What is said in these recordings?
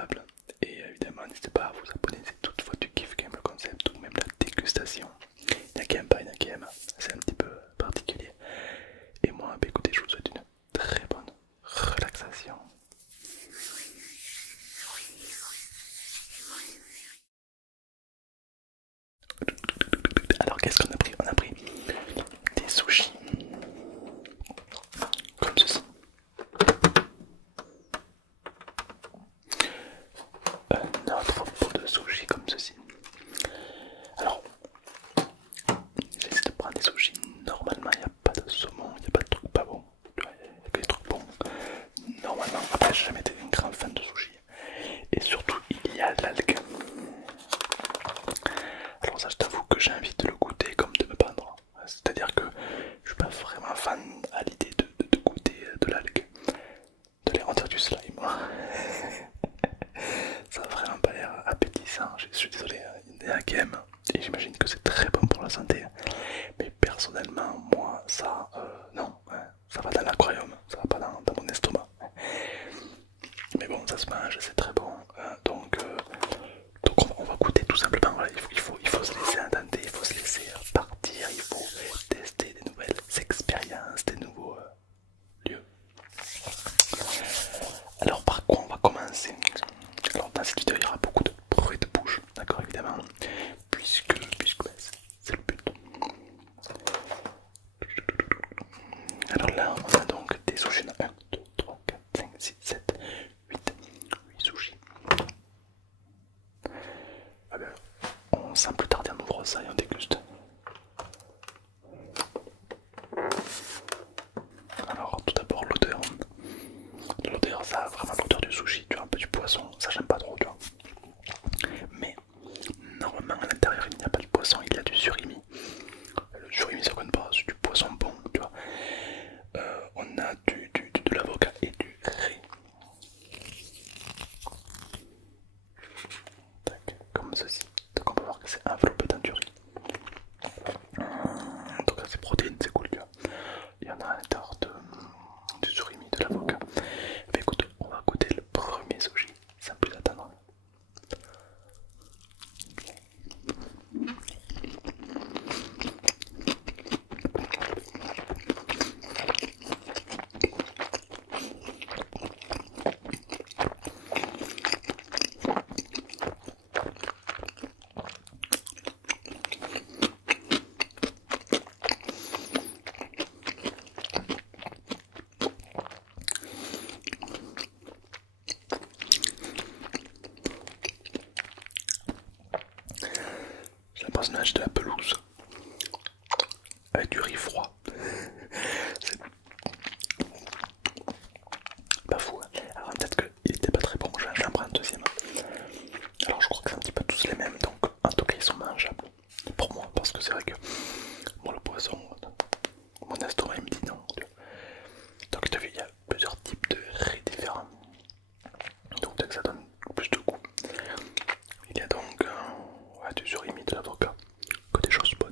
agréable. Et évidemment, n'hésitez pas à vous abonner si toutefois tu kiffes quand même le concept ou même la dégustation. Il y a qui aime pas, il y a qui aime, c'est un petit peu particulier. Et moi, bah, écoutez, je vous souhaite une très bonne relaxation. Alors qu'est-ce qu'on a pris? On a pris des sushis comme ceci. Un autre pot de sushis comme ceci. Alors, j'essaie de prendre des sushis. Normalement, il n'y a pas de saumon, il n'y a pas de trucs pas bons. Il n'y a que des trucs bons. Normalement, après, j'ai jamais été un grand fan de sushis. Et surtout, il y a l'algue. Alors, ça, je t'avoue que j'ai envie de le goûter comme de me prendre. C'est-à-dire que je suis pas vraiment fan à l'idée de goûter de l'algue. De l'air, on dirait du slime. Ça a vraiment pas l'air appétissant. Je suis désolé, il y en a qui aiment. Et j'imagine que c'est très bon pour la santé. Mais personnellement, moi, ça, non. Hein, ça va dans l'aquarium, ça va pas dans mon estomac. Mais bon, ça se mange, c'est très bon. Hein, donc on va goûter tout simplement. Voilà, il faut se laisser intenter, il faut se laisser partir, il faut tester des nouvelles expériences, des nouveaux lieux. Alors par quoi on va commencer? Alors dans cette vidéo il y aura beaucoup de bruit de bouche, d'accord évidemment, puisque bah, c'est le but. Alors là on a donc des sushis, 1, 2, 3, 4, 5, 6, 7, 8 sushis. Ah ben, sans plus tarder on ouvre ça et on déguste. Alors tout d'abord l'odeur. L'odeur, ça a vraiment l'odeur du sushi, tu vois, un peu du poisson, ça j'aime pas trop, tu vois. Mais normalement à l'intérieur il n'y a pas de poisson, il y a du surimi. Le surimi ça connaît pas, c'est du poisson bon, tu vois. On a de l'avocat et du riz. Tac, comme ceci. Donc on peut voir que c'est enveloppé dans du riz. Donc là c'est protéines, c'est cool, tu vois. Il y en a à l'intérieur du surimi, de l'avocat. Mais écoute, on va goûter le premier sushi sans plus attendre. J'ai l'impression d'acheter de la pelouse avec du riz froid. C'est pas fou, hein. Alors peut-être qu'il était pas très bon, je vais en prendre un deuxième. Alors je crois que c'est un petit peu tous les mêmes, donc en tout cas ils sont mangeables. Pour moi, parce que c'est vrai que moi le poisson, mon estomac il me dit non. Donc tu as vu, il y a plusieurs types de riz différents. Donc peut-être que ça donne plus de goût. Il y a donc ouais, du surimi, de l'avocat, que des choses bonnes.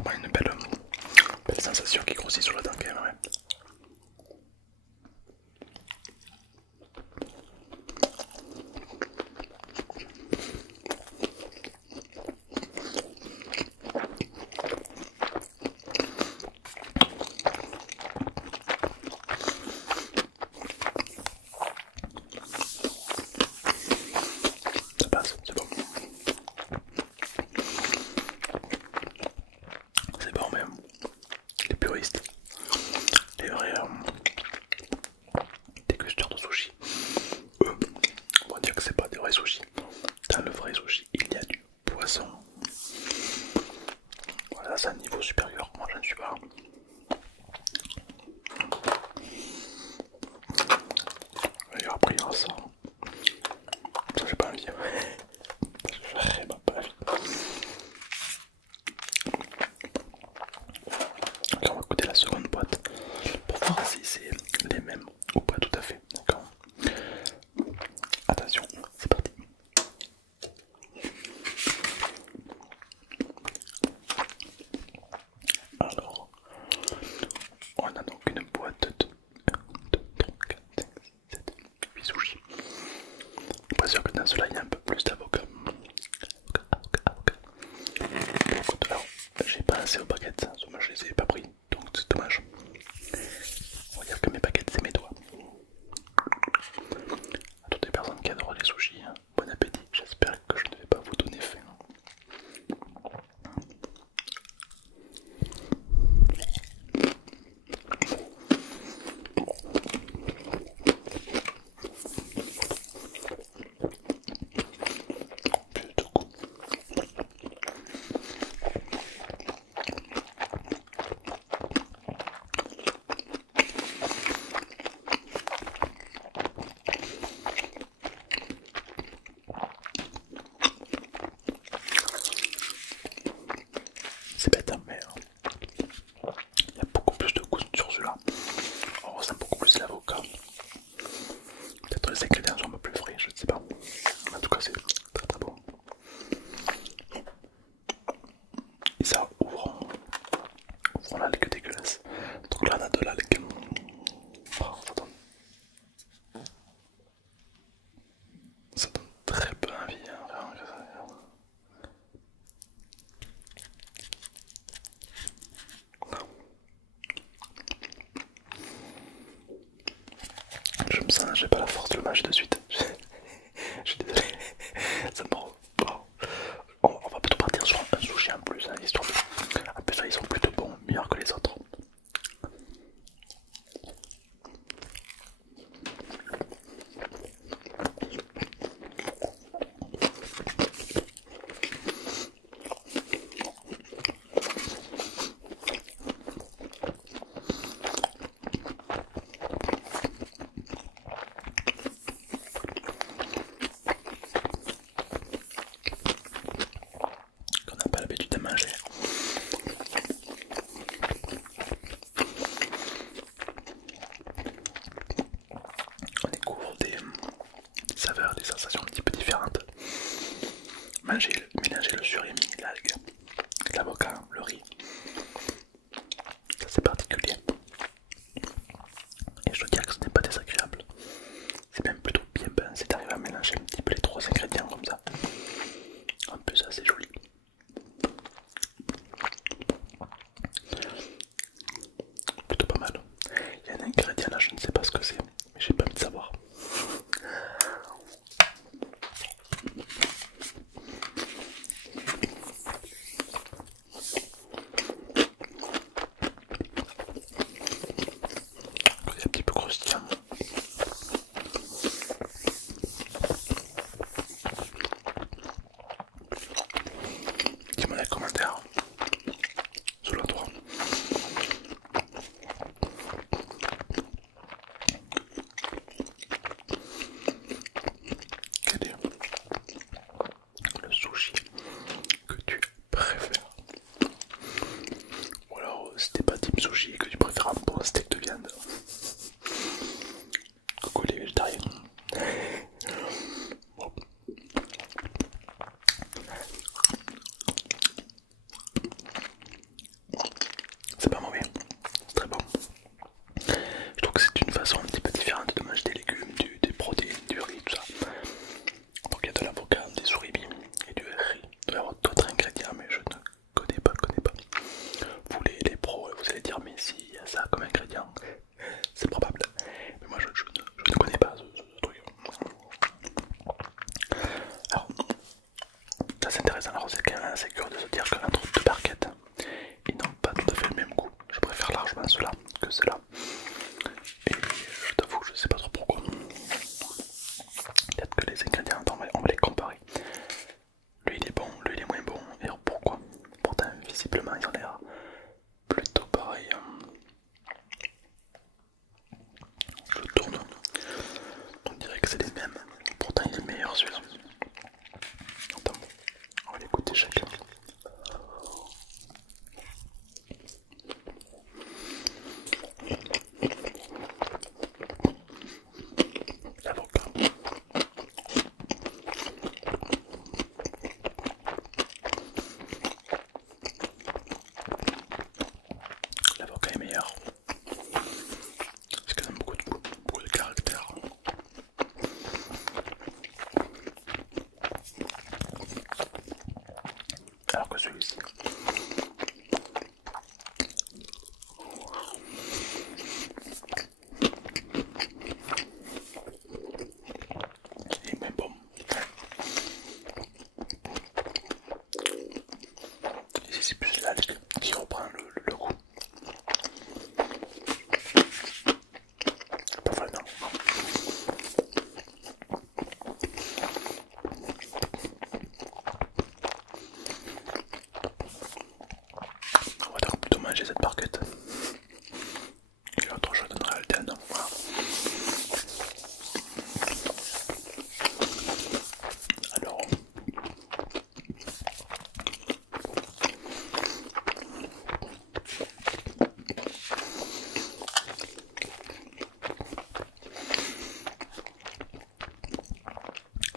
vraiment une belle sensation qui grossit sur la dent quand même, ouais. Ça passe, c'est bon. C'est bon même. Les puristes, les vrais dégusteurs de sushi, eux, on va dire que c'est pas des vrais sushis. Dans le vrai sushi, il y a du poisson. Voilà, c'est un niveau supérieur. Moi, je ne suis pas. Et après, il y aura ça. Ça, j'ai pas envie. J'ai vraiment pas envie. Ok, on va goûter la seconde boîte pour voir si c'est les mêmes ou pas tout à fait. D'accord. Attention, c'est parti. Alors, on a donc une boîte de 1, 2, 3, 4, 5, 6, 7, 8 sushis. Je suis pas sûr que dans cela il y a un peu plus d'avocat. Alors, j'ai pas assez aux baguettes, dommage, je les ai pas pris, donc c'est dommage. On va dire que mes baguettes c'est mes doigts. À toutes les personnes qui adorent les sushis, bon appétit, j'espère que je ne vais pas vous donner faim. Plus de goût. C'est bête, hein, mais il y a beaucoup plus de goût sur celui-là. On ressent beaucoup plus l'avocat. Peut-être les ingrédients sont un peu plus frais, je ne sais pas. En tout cas, c'est très très bon. Et ça ouvre l'algue dégueulasse. Donc là, on a de l'algue. Oh, ça donne très peu envie. Hein, je me sens, j'ai pas la force de le manger de suite. Je suis désolé. Ça me rend. On va plutôt partir sur un sushi en plus, hein, histoire de. En plus, là, ils sont plutôt bons, meilleurs que les autres. Qu'on n'a pas l'habitude de manger. On découvre des saveurs, des sensations un petit peu différentes. Mélanger le surimi, l'algue, l'avocat, le riz, ça c'est particulier. Et je dois dire que ce n'est pas désagréable. C'est même plutôt bien bon, c'est d'arriver à mélanger un petit peu les trois ingrédients comme ça. En plus, assez joli. Plutôt pas mal. Il y a un ingrédient là, je ne sais pas ce que c'est, mais j'ai pas envie de savoir. Il est un petit peu croustillant. Dis-moi dans les commentaires, selon toi, quel est le sushi que tu préfères? Ou alors, si t'es pas team sushi et que tu préfères un bon steak de viande. Coucou les végétariens. Bon. meilleur. C'est quand même beaucoup de caractère. Alors que celui-ci, il est moins bon. Ici c'est plus l'algue qui reprend le goût. Pas vraiment. On va donc plutôt manger cette barquette. Et l'autre je donnerai alterne. Voilà. Alors,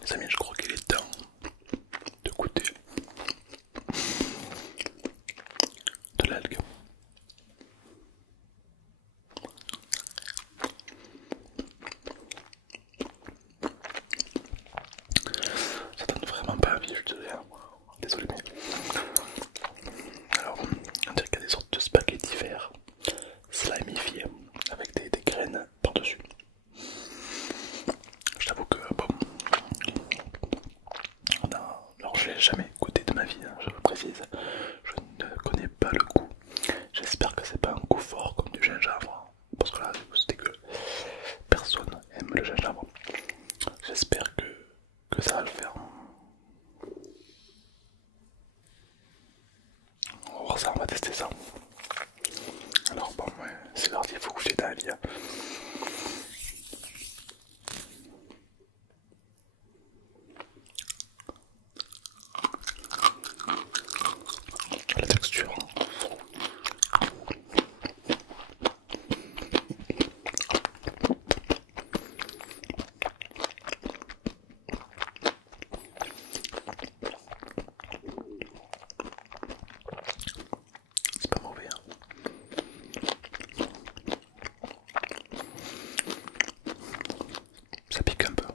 les amis, je crois qu'il est temps de goûter de l'algue. Ça donne vraiment pas envie, je te dis. Désolé, mais. Alors, on dirait qu'il y a des sortes de spaghettis verts, slimifiés, avec des graines par-dessus. Je t'avoue que, bon. Alors, je l'ai jamais goûté de ma vie, hein, je le précise. Je ne connais pas le goût. J'espère que c'est pas un goût fort comme du gingembre. Parce que là, c'était que personne aime le gingembre. J'espère que ça va le faire. On va voir ça, on va tester ça. Alors bon, ouais, c'est parti, il faut que j'ai d'avis. La texture. C'est pas mauvais, hein. Ça pique un peu.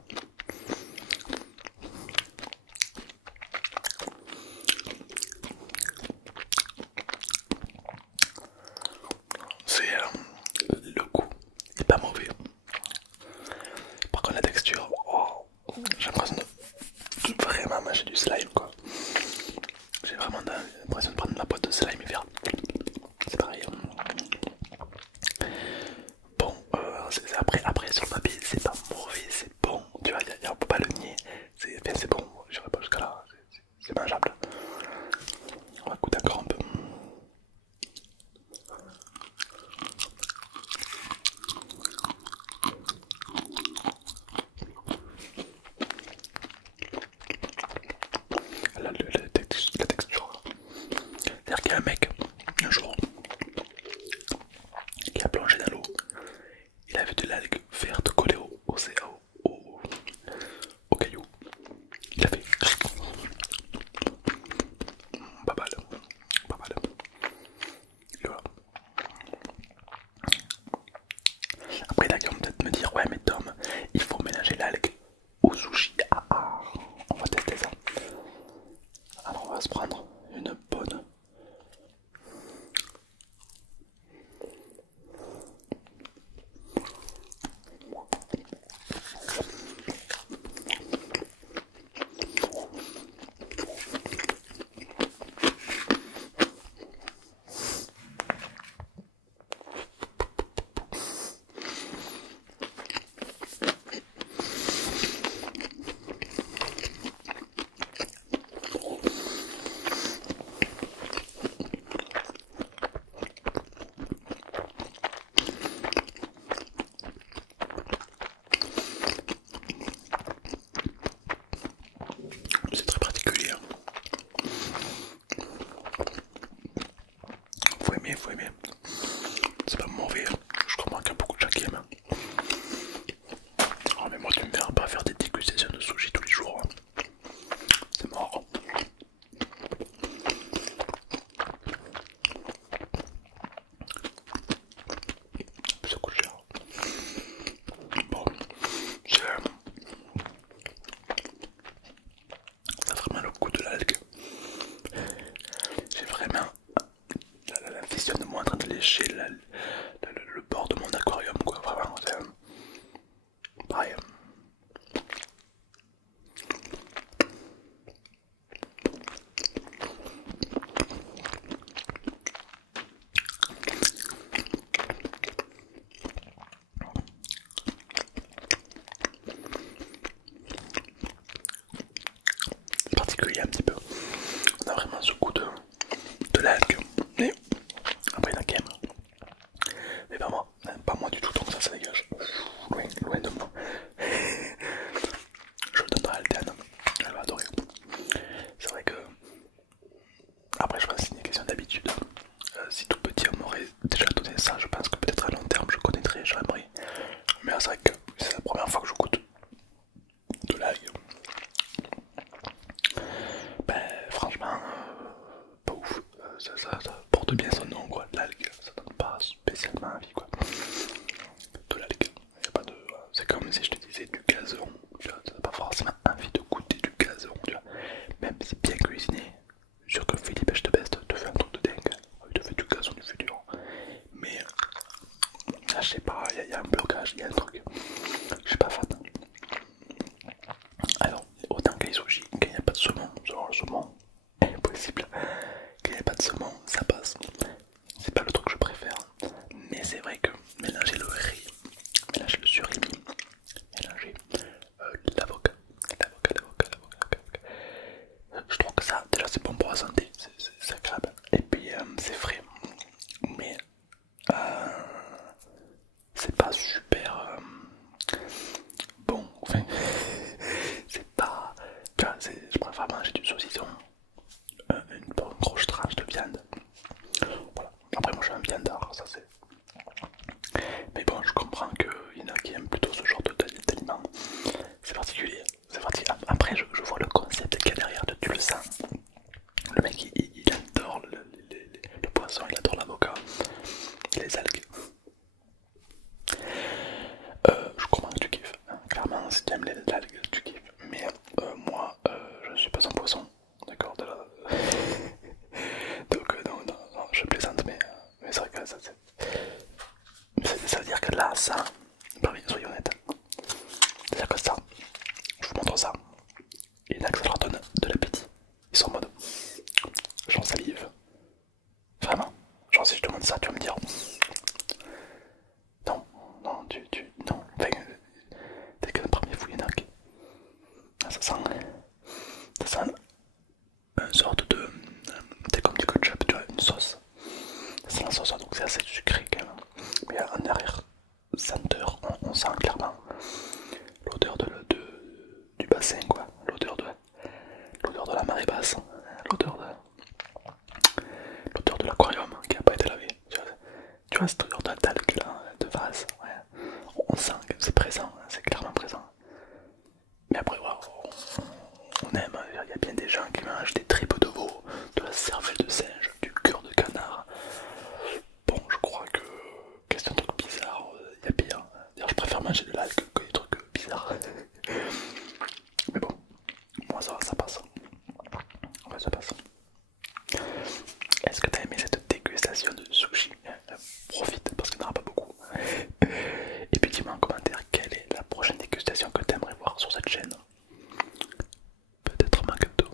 C'est le goût est pas mauvais. Par contre la texture, oh, j'ai l'impression de vraiment manger du slime quoi. J'ai vraiment l'impression de prendre la boîte de slime et faire. C'est pareil. Bon, après sur le papier c'est pas mauvais, c'est bon. Tu vois, on peut pas le nier. C'est bon, j'irai pas jusqu'à là. C'est mangeable. On va goûter encore un peu. La texture. C'est-à-dire qu'il y a un mec, un jour, qui a plongé dans l'eau. Il a vu de l'algue verte collée au caillou. Il a fait pas mal, pas mal. Et voilà. Après là, ils vont peut-être me dire ouais mais Tom, il faut mélanger l'algue au sushi. On va tester ça. Alors on va se prendre une bonne. C'est très particulier. Faut aimer. C'est pas mauvais. Je comprends qu'il y a beaucoup de gens qui aiment. Oh mais moi tu me verras pas faire des dégustations de sushi tous les jours. C'est mort. ça je pense que peut-être à long terme je connaîtrai, j'aimerais. Mais c'est vrai que c'est la première fois que je goûte de l'algue. Ben franchement, pas ouf. Ça porte bien son nom quoi, l'algue, ça donne pas spécialement envie quoi. De l'algue, y a pas de... c'est comme si je te disais du gazon, tu vois, t'as pas forcément envie de goûter du gazon, tu vois. Même si bien cuisiné, je suis sûr que Philippe Etchebest te fait un truc de dingue, il te fait du gazon du futur. Mais là je sais pas, il y a un blocage, il y a un truc, je suis pas fan. Alors, autant que les sushis, quand il n'y a pas de saumon, genre le saumon, impossible. Quand il n'y a pas de saumon, ça passe. C'est pas le truc que je préfère. Mais c'est vrai que mélanger le riz, mélanger le surimi, mélanger l'avocat, je trouve que ça, déjà c'est bon pour la santé, c'est agréable. Et puis c'est frais. Mais c'est pas super bon. Enfin, c'est pas. Tu vois, je préfère manger du saucisson, une grosse tranche de viande. Voilà. Après, moi je suis un viandard, ça c'est. Mais bon, je comprends qu'il y en a qui aiment plutôt ce genre d'aliments. C'est particulier. Après, je vois le concept qu'il y a derrière, tu le sens. Le mec il adore le poisson, il adore l'avocat, les algues. Je comprends que tu kiffes, hein. Clairement, si tu aimes les algues, tu kiffes. Mais moi, je suis pas un poisson, d'accord de la... Donc, non, je plaisante, mais c'est vrai que ça, ça veut dire que là, ça, bah oui, soyons honnêtes, c'est-à-dire que ça, je vous montre ça, et là que ça leur donne de l'appétit. Ils sont en mode, j'en salive, vraiment. Genre, si je te montre ça, tu vas me dire, non, non, non, enfin, dès que le premier fouillenac, ça sent une sorte de, c'est comme du ketchup, tu vois, une sauce. C'est la sauce, donc c'est assez sucré quand même. Mais en arrière senteur, on sent clairement l'odeur du bassin, quoi. L'odeur de la marée basse, l'odeur de l'aquarium qui n'a pas été lavé. Tu vois cette odeur d'algue là, de vase, ouais. On sent que c'est présent, hein, c'est clairement présent. Mais après, voilà, on aime, il y a bien des gens qui mangent des tripes de veau, de la cervelle de singe, du cœur de canard. Bon, je crois que c'est un truc bizarre, il y a pire. D'ailleurs, je préfère manger de l'algue que des trucs bizarres. Mais bon, moi ça passe. Ouais, ça passe. Est-ce que t'as aimé cette dégustation de sushi? Profite parce qu'il n'y en aura pas beaucoup. Et puis dis-moi en commentaire quelle est la prochaine dégustation que t'aimerais voir sur cette chaîne. Peut-être McDo.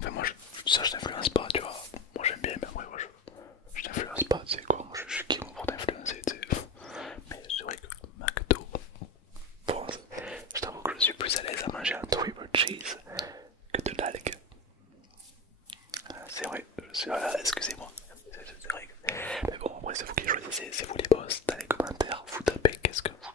Enfin moi ça je t'influence pas, tu vois. Moi j'aime bien mais après moi, je t'influence pas, tu sais quoi. Moi je suis qui pour t'influencer, tu sais. Mais c'est vrai que McDo, bon, je t'avoue que je suis plus à l'aise à manger un triple cheese que de l'algue. C'est vrai, excusez-moi. C'est vrai. Mais bon, après, c'est vous qui choisissez, c'est vous les boss. Dans les commentaires, vous tapez qu'est-ce que vous